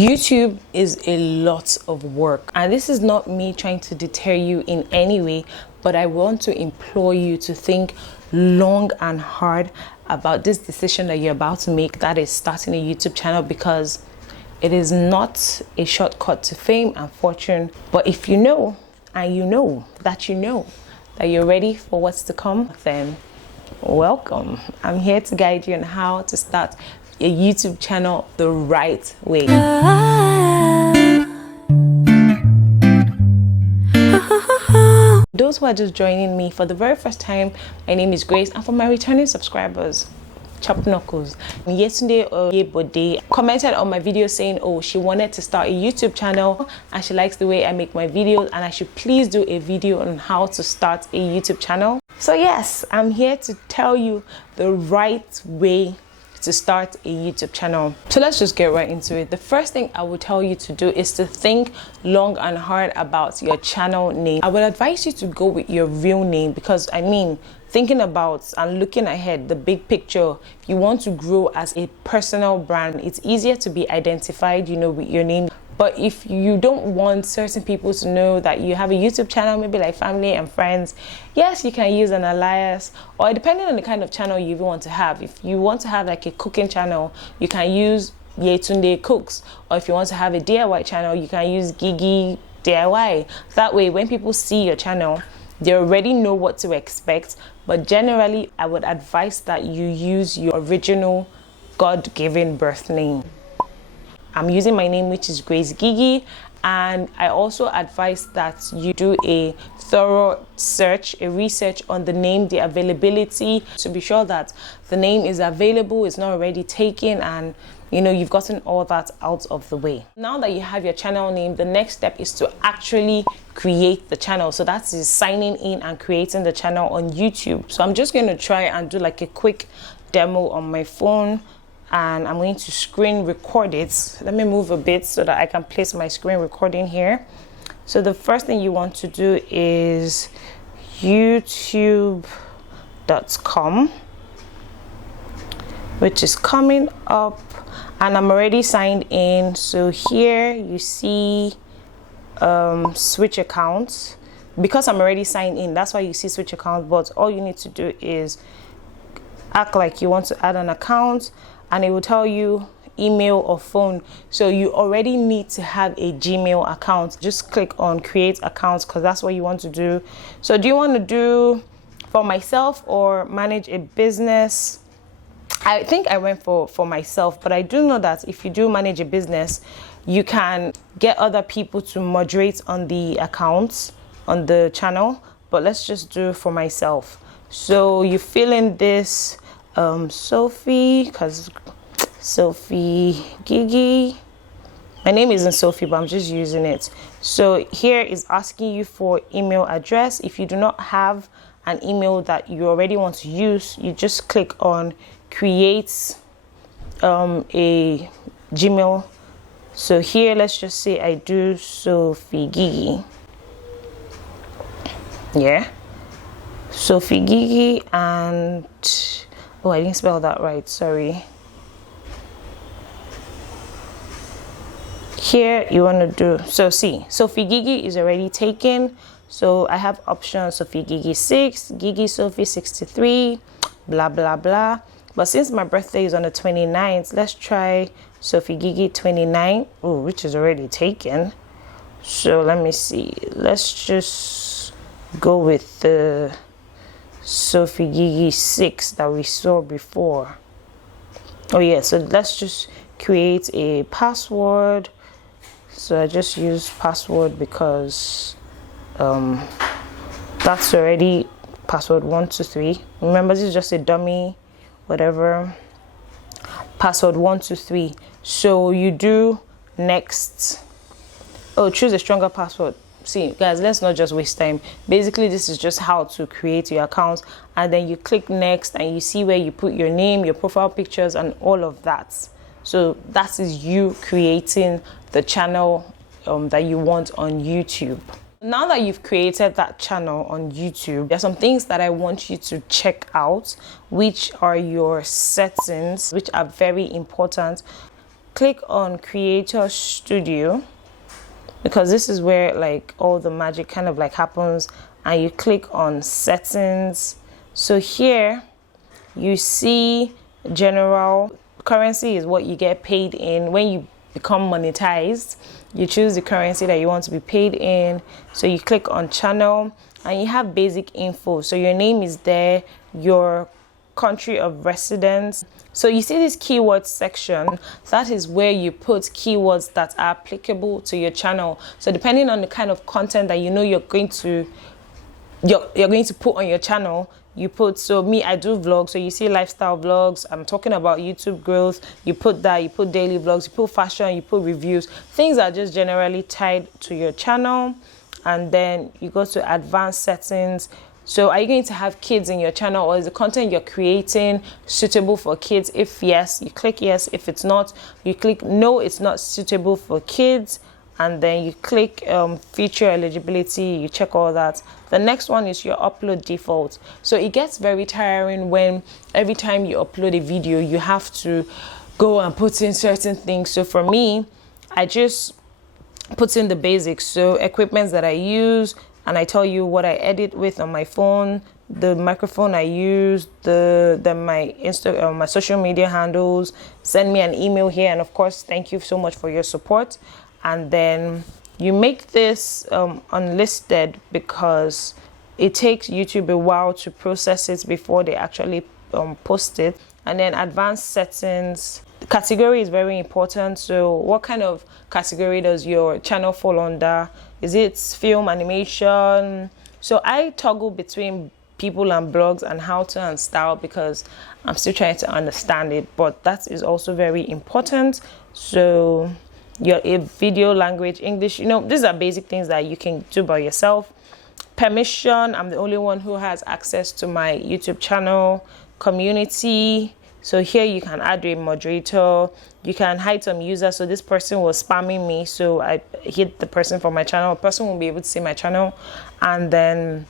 YouTube is a lot of work, and this is not me trying to deter you in any way, but I want to implore you to think long and hard about this decision that you're about to make, that is starting a YouTube channel, because it is not a shortcut to fame and fortune. But if you know, and you know that you're ready for what's to come, then welcome. I'm here to guide you on how to start a YouTube channel the right way. Those who are just joining me for the very first time, my name is Grace, and for my returning subscribers, chop knuckles. Yesterday or Yebode commented on my video saying, oh, she wanted to start a YouTube channel and she likes the way I make my videos, and I should please do a video on how to start a YouTube channel. So yes, I'm here to tell you the right way to start a YouTube channel. So let's just get right into it. The first thing I would tell you to do is to think long and hard about your channel name. I would advise you to go with your real name, because I mean, thinking about and looking ahead, the big picture, if you want to grow as a personal brand, it's easier to be identified, you know, with your name. But if you don't want certain people to know that you have a YouTube channel, maybe like family and friends, yes, you can use an alias, or depending on the kind of channel you even want to have. If you want to have like a cooking channel, you can use Yetunde Cooks, or if you want to have a DIY channel, you can use Gigi DIY. That way, when people see your channel, they already know what to expect. But generally, I would advise that you use your original God-given birth name. I'm using my name, which is Grace Gigi, and I also advise that you do a thorough search, a research on the name, the availability, to be sure that the name is available, it's not already taken, and you know, you've gotten all that out of the way. Now that you have your channel name, the next step is to actually create the channel. So that is signing in and creating the channel on YouTube. So I'm just going to try and do like a quick demo on my phone, and I'm going to screen record it. Let me move a bit so that I can place my screen recording here. So the first thing you want to do is youtube.com, which is coming up, and I'm already signed in. So here you see switch accounts. Because I'm already signed in, that's why you see switch account. But all you need to do is act like you want to add an account, and it will tell you email or phone. So you already need to have a Gmail account. Just click on create accounts, because that's what you want to do. So do you want to do for myself or manage a business? I think I went for myself, but I do know that if you do manage a business, you can get other people to moderate on the accounts on the channel. But let's just do for myself. So you fill in this Sophie, because Sophie Gigi, my name isn't Sophie, but I'm just using it. So here is asking you for email address. If you do not have an email that you already want to use, you just click on create a Gmail. So here, let's just say I do Sophie Gigi. Yeah, Sophie Gigi, and oh, I didn't spell that right, sorry. Here you want to do, so see, Sophie Gigi is already taken. So I have options: Sophie Gigi 6, Gigi Sophie 63, blah blah blah. But since my birthday is on the 29th, let's try Sophie Gigi 29, oh, which is already taken. So let me see, let's just go with the Sophie Gigi 6 that we saw before. Oh yeah, so let's just create a password. So I just use password because that's already password 123. Remember, this is just a dummy, whatever. Password 123. So you do next. Oh, choose a stronger password. See guys, let's not just waste time. Basically, this is just how to create your account, and then you click next, and you see where you put your name, your profile pictures, and all of that. So that is you creating the channel that you want on YouTube. Now that you've created that channel on YouTube, there are some things that I want you to check out, which are your settings, which are very important. click on Creator Studio, because this is where like all the magic kind of like happens, and you click on settings. So here you see general currency is what you get paid in. When you become monetized, you choose the currency that you want to be paid in. So you click on channel, and you have basic info. So your name is there, your country of residence. So you see this keyword section, that is where you put keywords that are applicable to your channel. So depending on the kind of content that you know you're going to put on your channel, you put, so me, I do vlogs, so you see lifestyle vlogs, I'm talking about YouTube growth, you put that, you put daily vlogs, you put fashion, you put reviews, things are just generally tied to your channel. And then you go to advanced settings. So are you going to have kids in your channel, or is the content you're creating suitable for kids? If yes, you click yes. If it's not, you click no, it's not suitable for kids. And then you click feature eligibility, you check all that. The next one is your upload default. So it gets very tiring when every time you upload a video, you have to go and put in certain things. So for me, I just put in the basics. So equipment that I use, and I tell you what I edit with on my phone, the microphone I use, my social media handles. Send me an email here, and of course, thank you so much for your support. And then you make this unlisted, because it takes YouTube a while to process it before they actually post it. And then advanced settings. Category is very important. So what kind of category does your channel fall under? Is it film, animation? So I toggle between people and blogs and how to and style, because I'm still trying to understand it, but that is also very important. So your video language, English, you know, these are basic things that you can do by yourself. Permission, I'm the only one who has access to my YouTube channel. Community, so here you can add a moderator, you can hide some users. So this person was spamming me, so I hid the person from my channel. The person won't be able to see my channel. And then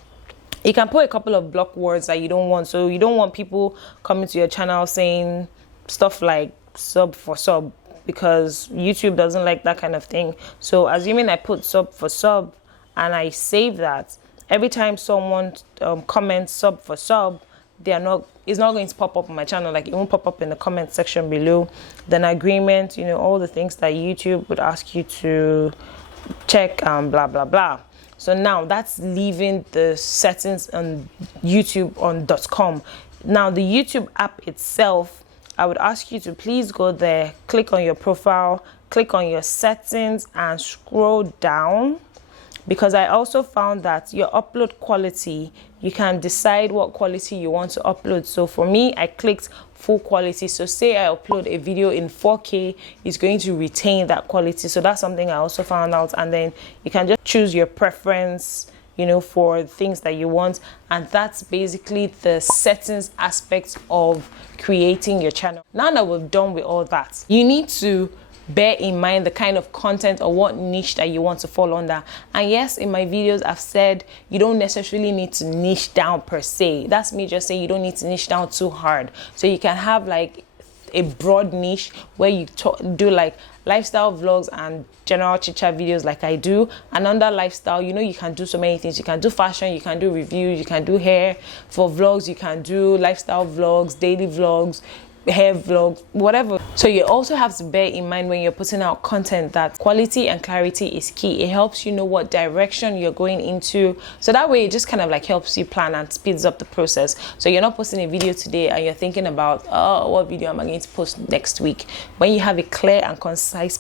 you can put a couple of block words that you don't want. So you don't want people coming to your channel saying stuff like sub for sub, because YouTube doesn't like that kind of thing. So assuming I put sub for sub and I save that, every time someone comments sub for sub, it's not going to pop up on my channel. Like, it won't pop up in the comment section below. Then agreement, you know, all the things that YouTube would ask you to check and blah blah blah. So now that's leaving the settings on YouTube on .com. Now the YouTube app itself, I would ask you to please go there, click on your profile, click on your settings, and scroll down, because I also found that your upload quality, you can decide what quality you want to upload. So for me, I clicked full quality. So say I upload a video in 4K, it's going to retain that quality. So that's something I also found out. And then you can just choose your preference, you know, for things that you want. And that's basically the settings aspect of creating your channel. Now that we've done with all that, you need to bear in mind the kind of content or what niche that you want to fall under. And yes, in my videos I've said you don't necessarily need to niche down per se. That's me just saying you don't need to niche down too hard. So you can have like a broad niche where you do like lifestyle vlogs and general chit chat videos like I do. And under lifestyle, you know, you can do so many things. You can do fashion, you can do reviews, you can do hair. For vlogs, you can do lifestyle vlogs, daily vlogs, hair vlogs, whatever. So you also have to bear in mind when you're putting out content that quality and clarity is key. It helps you know what direction you're going into, so that way it just kind of like helps you plan and speeds up the process. So you're not posting a video today and you're thinking about, oh, what video am I going to post next week? When you have a clear and concise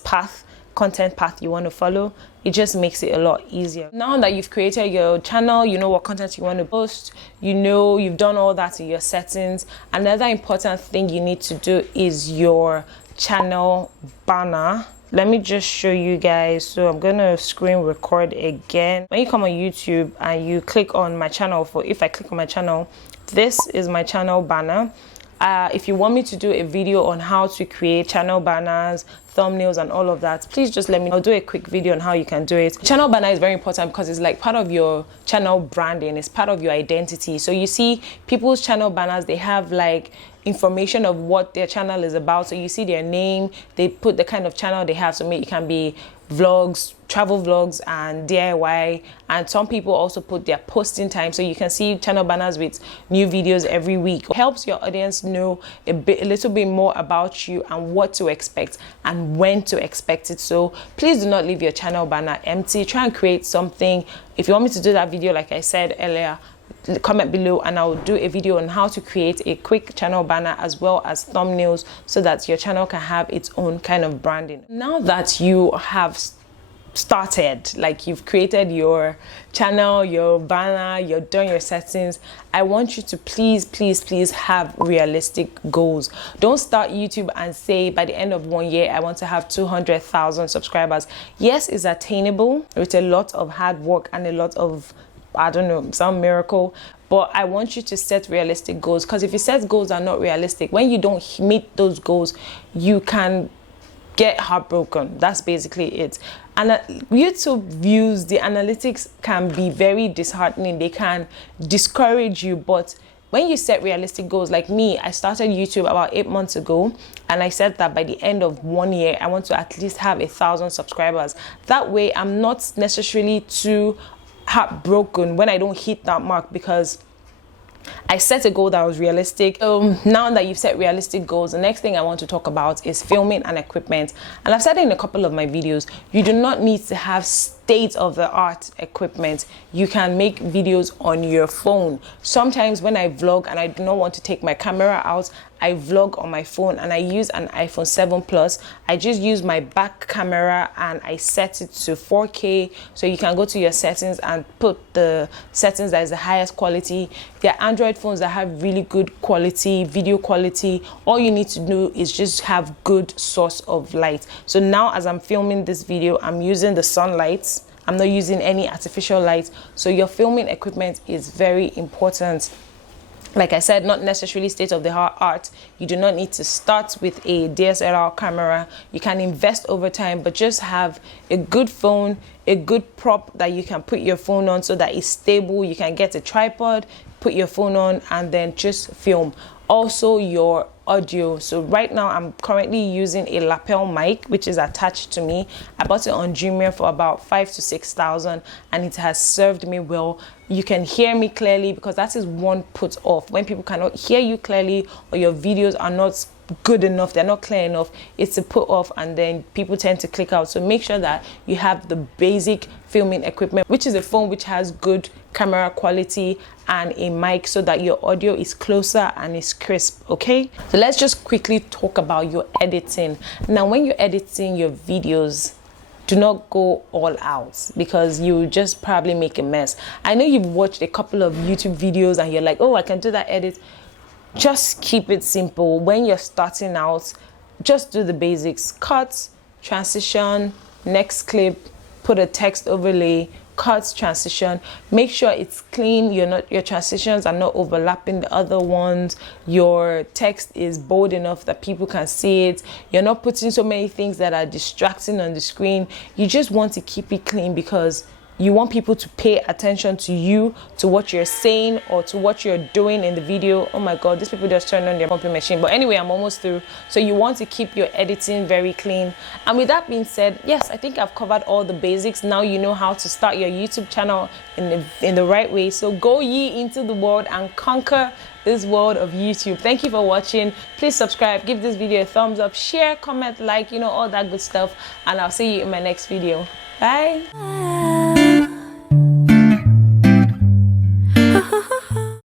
content path you want to follow, it just makes it a lot easier. Now that you've created your channel, you know what content you want to post, you know you've done all that in your settings. Another important thing you need to do is your channel banner. Let me just show you guys. So I'm gonna screen record again. When you come on YouTube and you click on my channel, if I click on my channel, this is my channel banner. If you want me to do a video on how to create channel banners, thumbnails, and all of that, please just let me know. I'll do a quick video on how you can do it. Channel banner is very important because it's like part of your channel branding, it's part of your identity. So you see people's channel banners, they have like information of what their channel is about. So you see their name, they put the kind of channel they have. So it can be vlogs, travel vlogs, and DIY. And some people also put their posting time, so you can see channel banners with new videos every week. It helps your audience know a little bit more about you and what to expect and when to expect it. So please do not leave your channel banner empty. Try and create something. If you want me to do that video, like I said earlier, comment below and I'll do a video on how to create a quick channel banner as well as thumbnails, so that your channel can have its own kind of branding. Now that you have started, like you've created your channel, your banner, you've done your settings, I want you to please have realistic goals. Don't start YouTube and say by the end of 1 year I want to have 200,000 subscribers. Yes, it's attainable with a lot of hard work and a lot of, I don't know, some miracle, but I want you to set realistic goals, because if you set goals that are not realistic, when you don't meet those goals, you can get heartbroken. That's basically it. And YouTube views, the analytics can be very disheartening. They can discourage you, but when you set realistic goals, like me, I started YouTube about 8 months ago, and I said that by the end of 1 year, I want to at least have 1,000 subscribers. That way, I'm not necessarily too heartbroken when I don't hit that mark, because I set a goal that was realistic. Now that you've set realistic goals, the next thing I want to talk about is filming and equipment. And I've said it in a couple of my videos, you do not need to have state-of-the-art equipment. You can make videos on your phone. Sometimes when I vlog and I do not want to take my camera out, I vlog on my phone, and I use an iPhone 7 Plus. I just use my back camera and I set it to 4K. So you can go to your settings and put the settings that is the highest quality. There are Android phones that have really good quality, video quality. All you need to do is just have good source of light. So now as I'm filming this video, I'm using the sunlight. I'm not using any artificial light. So your filming equipment is very important. Like I said, not necessarily state-of-the-art. You do not need to start with a DSLR camera. You can invest over time, but just have a good phone, a good prop that you can put your phone on so that it's stable. You can get a tripod, put your phone on, and then just film. Also your audio. So right now I'm currently using a lapel mic, which is attached to me. I bought it on Jumia for about 5,000 to 6,000, and it has served me well. You can hear me clearly, because that is one put off. When people cannot hear you clearly, or your videos are not good enough, they're not clear enough, it's a put off, and then people tend to click out. So make sure that you have the basic filming equipment, which is a phone which has good camera quality and a mic, so that your audio is closer and is crisp. Okay, so let's just quickly talk about your editing. Now when you're editing your videos, do not go all out, because you just probably make a mess. I know you've watched a couple of YouTube videos and you're like, oh, I can do that edit. Just keep it simple. When you're starting out, just do the basics: cut, transition, next clip, put a text overlay, cut, transition. Make sure it's clean. Your transitions are not overlapping the other ones. Your text is bold enough that people can see it. You're not putting so many things that are distracting on the screen. You just want to keep it clean, because you want people to pay attention to you, to what you're saying, or to what you're doing in the video. Oh my God, these people just turned on their pumping machine. But anyway, I'm almost through. So you want to keep your editing very clean. And with that being said, yes, I think I've covered all the basics. Now you know how to start your YouTube channel in the right way. So go ye into the world and conquer this world of YouTube. Thank you for watching. Please subscribe, give this video a thumbs up, share, comment, like, all that good stuff. And I'll see you in my next video. Bye.